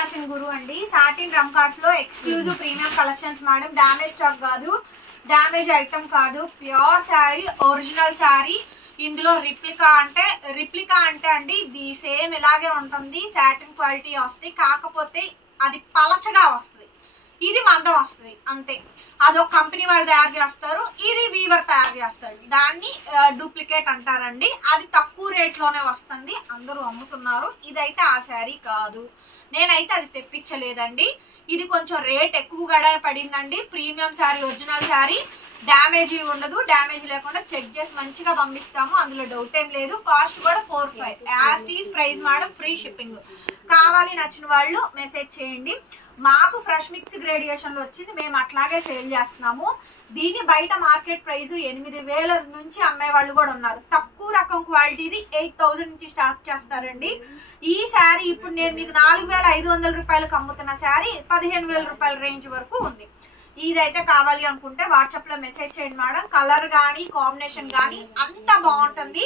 Fashion గురు అండి. Satin రంగ్ cards లో exclusive premium collections madam. Damage stock కాదు, డామేజ్ ఐటమ్ కాదు, ప్యూర్ శారీ, ఒరిజినల్ శారీ. ఇందులో రిప్లికా అంటే అండి ఇది సేమ్ ఇలాగే ఉంటుంది. సాటిన్ క్వాలిటీ వస్తుంది, కాకపోతే అది పలచగా వస్తుంది, ఇది మందం వస్తుంది అంతే. అదొక కంపెనీ వాళ్ళు తయారు చేస్తారు, ఇది వీవర్ తయారు చేస్తాడు. దాన్ని డూప్లికేట్ అంటారండి. అది తక్కువ రేట్ లోనే వస్తుంది, అందరూ అమ్ముతున్నారు. ఇదైతే ఆ శారీ కాదు, నేనైతే అది తెప్పించలేదండి. ఇది కొంచెం రేట్ ఎక్కువగా పడిందండి. Premium sari, original sari, damage ఉండదు. డ్యామేజ్ లేకుండా చెక్ చేసి మంచిగా పంపిస్తాము, అందులో డౌట్ ఏం లేదు. కాస్ట్ కూడా 4500 as its price madam. Free shipping. కావాలి నచ్చిన వాళ్ళు మెసేజ్ చేయండి. మాకు ఫ్రెష్ మిక్స్ గ్రేడియేషన్ లో వచ్చింది, మేము అట్లాగే సేల్ చేస్తున్నాము. దీని బయట మార్కెట్ ప్రైస్ 8000 నుంచి అమ్మే వాళ్ళు కూడా ఉన్నారు. తక్కువ రకం క్వాలిటీది 8000 నుంచి స్టార్ట్ చేస్తారండి. ఈ శారీ ఇప్పుడు నేను మీకు 4500 రూపాయలకు అమ్ముతున్న శారీ 15000 రూపాయల రేంజ్ వరకు ఉంది. ఇదైతే కావాలి అనుకుంటే వాట్సాప్ లో మెసేజ్ చేయండి మేడం. కలర్ గానీ కాంబినేషన్ గానీ అంతా బాగుంటుంది.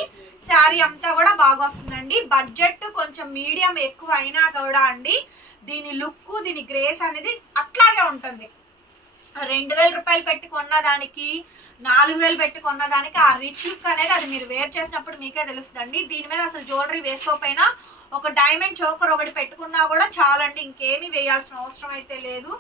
శారీ అంతా కూడా బాగా వస్తుందండి. బడ్జెట్ కొంచెం మీడియం ఎక్కువ అయినా కూడా అండి దీని లుక్, దీని గ్రేస్ అనేది అట్లాగే ఉంటుంది. 2000 రూపాయలు పెట్టి కొన్నదానికి 4000 పెట్టి కొన్నదానికి ఆ రిచ్ లుక్ అనేది అది మీరు వేర్ చేసినప్పుడు మీకే తెలుస్తుందండి. దీని మీద అసలు జ్యువెలరీ వేసుకోకపోయినా ఒక డైమండ్ చోకర్ ఒకటి పెట్టుకున్నా కూడా చాలండి, ఇంకేమీ వేయాల్సిన అవసరం అయితే లేదు.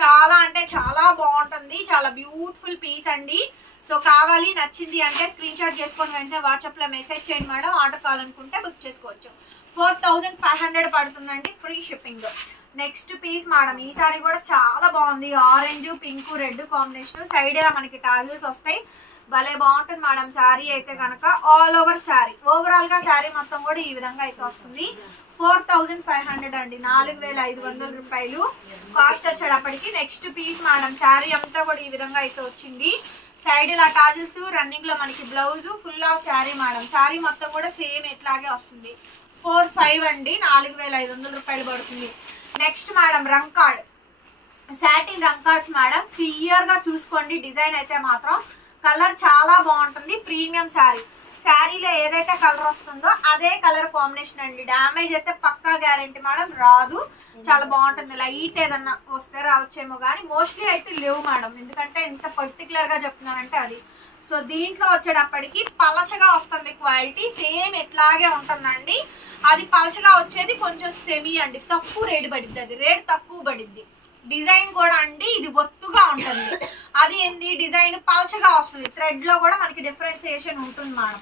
చాలా అంటే చాలా బాగుంటుంది, చాలా బ్యూటిఫుల్ పీస్ అండి. సో కావాలి నచ్చింది అంటే స్క్రీన్ షాట్ చేసుకొని వెంటనే వాట్సాప్ లో మెసేజ్ చేయండి మేడం. ఆర్డర్ కావాలనుకుంటే బుక్ చేసుకోవచ్చు. 4500 పడుతుందండి, free shipping. Next piece madam, ఈ సారీ కూడా చాలా బాగుంది. Orange, pink, red combination. Side ఇలా మనకి టాజిల్స్ వస్తాయి, భలే బాగుంటుంది మేడం. శారీ అయితే కనుక ఆల్ ఓవర్ శారీ, ఓవరాల్ గా శారీ మొత్తం కూడా ఈ విధంగా అయితే వస్తుంది. 4500 అండి, 4500 రూపాయలు కాస్ట్ వచ్చేటప్పటికి. నెక్స్ట్ పీస్ మేడం, శారీ అంతా కూడా ఈ విధంగా అయితే వచ్చింది. సైడ్ ఇలా టాజిల్స్, రన్నింగ్ లో మనకి blouse, full of sari madam. Sari మొత్తం కూడా సేమ్ ఎట్లాగే వస్తుంది. 4500 అండి, 4500 రూపాయలు పడుతుంది. నెక్స్ట్ మేడం రంగ్ కార్డ్, సాటిన్ రంగ్ కార్డ్స్ మేడం. క్లియర్ గా చూసుకోండి, డిజైన్ అయితే మాత్రం కలర్ చాలా బాగుంటుంది. ప్రీమియం శారీ, శారీలో ఏదైతే కలర్ వస్తుందో అదే కలర్ కాంబినేషన్ అండి. డ్యామేజ్ అయితే పక్కా గ్యారంటీ మేడం, రాదు. చాలా బాగుంటుంది. లైట్ ఏదన్నా వస్తే రావచ్చేమో కానీ మోస్ట్లీ అయితే లేవు మేడం, ఎందుకంటే ఇంత పర్టికులర్ గా చెప్తున్నానంటే అది. సో దీంట్లో వచ్చేటప్పటికి పలచగా వస్తుంది క్వాలిటీ, సేమ్ ఎట్లాగే ఉంటుందండి. అది పలచగా వచ్చేది కొంచెం సెమీ అండి, తక్కువ రేటు పడిద్ది, అది రేట్ తక్కువ పడిద్ది. డిజైన్ కూడా అండి ఇది ఒత్తుగా ఉంటుంది, అది ఏంది డిజైన్ పలచగా వస్తుంది. థ్రెడ్ లో కూడా మనకి డిఫరెన్సియేషన్ ఉంటుంది మేడం.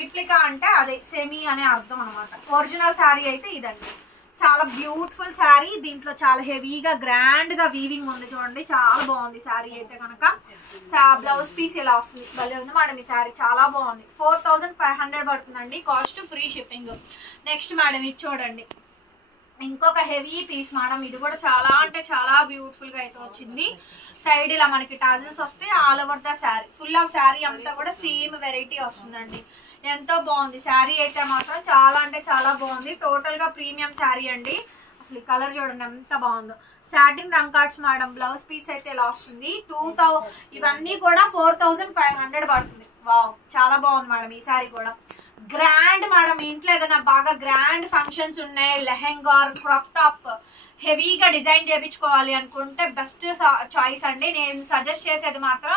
రిప్లికా అంటే అదే సెమీ అనే అర్థం అనమాట. ఒరిజినల్ శారీ అయితే ఇదండి, చాలా బ్యూటిఫుల్ శారీ. దీంట్లో చాలా హెవీగా గ్రాండ్ గా వీవింగ్ ఉంది చూడండి, చాలా బాగుంది శారీ అయితే కనుక. బ్లౌజ్ పీస్ ఇలా వస్తుంది, భలే ఉంది మేడం. ఈ శారీ చాలా బాగుంది. 4500 పడుతుందండి, cost free shipping. Next madam ఇది చూడండి, ఇంకొక హెవీ పీస్ మేడం. ఇది కూడా చాలా అంటే చాలా బ్యూటిఫుల్ గా అయితే వచ్చింది. సైడ్ ఇలా మనకి టాజిల్స్ వస్తే all over the sari, full of sari అంతా కూడా సేమ్ వెరైటీ వస్తుందండి. ఎంతో బాగుంది శారీ అయితే మాత్రం, చాలా అంటే చాలా బాగుంది. టోటల్ గా ప్రీమియం శారీ అండి. అసలు ఈ కలర్ చూడండి ఎంత బాగుందో. సాటిన్ రంగ్ కార్డ్స్ మేడం. బ్లౌజ్ పీస్ అయితే ఇలా వస్తుంది. 2000 ఇవన్నీ కూడా 4500 పడుతుంది. వావ్, చాలా బాగుంది మేడం ఈ శారీ కూడా. గ్రాండ్ మేడం, ఇంట్లో ఏదైనా బాగా గ్రాండ్ ఫంక్షన్స్ ఉన్నాయి, లెహెంగా, క్రాప్ టాప్ హెవీగా డిజైన్ చేయించుకోవాలి అనుకుంటే బెస్ట్ చాయిస్ అండి. నేను సజెస్ట్ చేసేది మాత్రం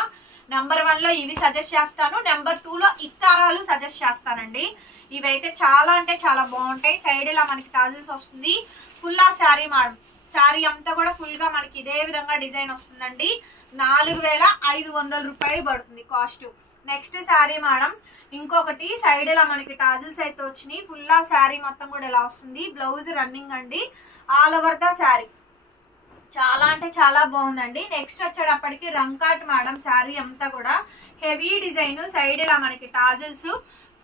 నెంబర్ 1 లో ఇవి సజెస్ట్ చేస్తాను, నెంబర్ 2 లో ఇత్తారాలు సజెస్ట్ చేస్తానండి. ఇవైతే చాలా అంటే చాలా బాగుంటాయి. సైడ్ ఇలా మనకి టాజిల్స్ వస్తుంది, full of sari madam. Sari అంతా కూడా ఫుల్ గా మనకి ఇదే విధంగా డిజైన్ వస్తుందండి. 4500 రూపాయలు పడుతుంది కాస్ట్. నెక్స్ట్ శారీ మేడం, ఇంకొకటి సైడ్ ఇలా మనకి టాజిల్స్ అయితే వచ్చినాయి. ఫుల్ ఆఫ్ శారీ మొత్తం కూడా ఇలా వస్తుంది. బ్లౌజ్ రన్నింగ్ అండి, ఆల్ ఓవర్ ద శారీ. చాలా అంటే చాలా బాగుందండి. నెక్స్ట్ వచ్చేటప్పటికి రంగ్ కార్డ్ మేడం. శారీ అంతా కూడా హెవీ డిజైన్, సైడ్ ఇలా మనకి tassels,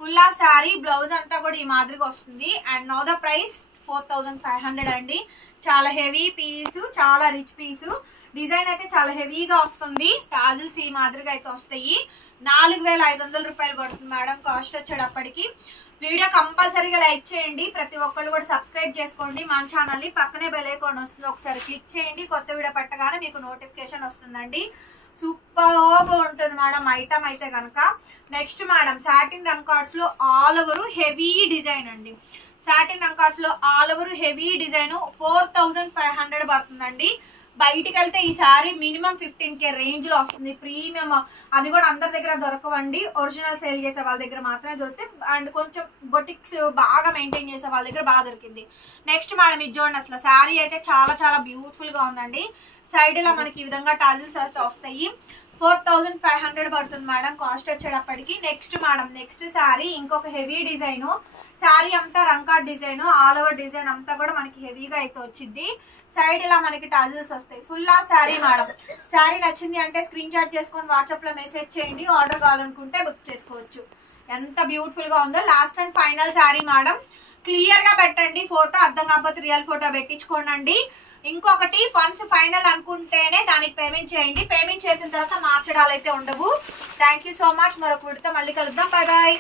full of sari. Blouse అంతా కూడా ఈ మాదిరిగా వస్తుంది. అండ్ నౌ ద ప్రైస్ 4500 అండి. చాలా హెవీ పీసు, చాలా రిచ్ పీసు. డిజైన్ అయితే చాలా హెవీగా వస్తుంది. టాజిల్స్ ఈ మాదిరిగా అయితే వస్తాయి. 4500 రూపాయలు పడుతుంది మేడం కాస్ట్ వచ్చేటప్పటికి. వీడియో కంపల్సరీగా లైక్ చేయండి, ప్రతి ఒక్కళ్ళు కూడా సబ్స్క్రైబ్ చేసుకోండి మన ఛానల్ని. పక్కనే బెల్ ఐకాన్ వస్తుంది, ఒకసారి క్లిక్ చేయండి. కొత్త వీడియో పెట్టగానే మీకు నోటిఫికేషన్ వస్తుందండి. సూపర్ ఉంటుంది మేడం ఐటమ్ అయితే కనుక. నెక్స్ట్ మేడం, సాటిన్ రంగ్ కార్డ్స్ లో ఆల్ ఓవర్ హెవీ డిజైన్ అండి. సాటిన్ రంకార్డ్స్ లో ఆల్ ఓవర్ హెవీ డిజైన్ 4500 పడుతుందండి. బయటికి వెళ్తే ఈ సారీ మినిమం 15K రేంజ్ లో వస్తుంది. ప్రీమియం, అది కూడా అందరి దగ్గర దొరకవండి. ఒరిజినల్ సేల్ చేసే వాళ్ళ దగ్గర మాత్రమే దొరుకుతాయి. అండ్ కొంచెం బొటిక్స్ బాగా మెయింటైన్ చేసే వాళ్ళ దగ్గర బాగా దొరికింది. నెక్స్ట్ మేడం ఇది చూడండి, అసలు శారీ అయితే చాలా చాలా బ్యూటిఫుల్ గా ఉందండి. సైడ్ ఇలా మనకి ఈ విధంగా టాజిల్స్ అయితే వస్తాయి. 4500 పడుతుంది మేడం కాస్ట్ వచ్చేటప్పటికి. నెక్స్ట్ మేడం నెక్స్ట్ శారీ ఇంకొక హెవీ డిజైన్. శారీ అంతా రంకార్డ్ డిజైన్, ఆల్ ఓవర్ డిజైన్ అంతా కూడా మనకి హెవీగా అయితే వచ్చింది. సైడ్ ఇలా మనకి టాజిల్స్ వస్తాయి. Full of sari madam. Sari నచ్చింది అంటే స్క్రీన్ షాట్ చేసుకొని వాట్సాప్ లో మెసేజ్ చేయండి. ఆర్డర్ కావాలనుకుంటే బుక్ చేసుకోవచ్చు. ఎంత బ్యూటిఫుల్ గా ఉందో. Last and final sari madam. Clear గా పెట్టండి ఫోటో, అర్థం కాకపోతే రియల్ ఫోటో పెట్టించుకోండి. ఇంకొకటి ఫండ్స్ ఫైనల్ అనుకుంటేనే దానికి పేమెంట్ చేయండి. పేమెంట్ చేసిన తర్వాత మార్చడాలు అయితే ఉండవు. Thank you so much. మరొక వీడియోతో మళ్ళీ కలుద్దాం. Bye bye.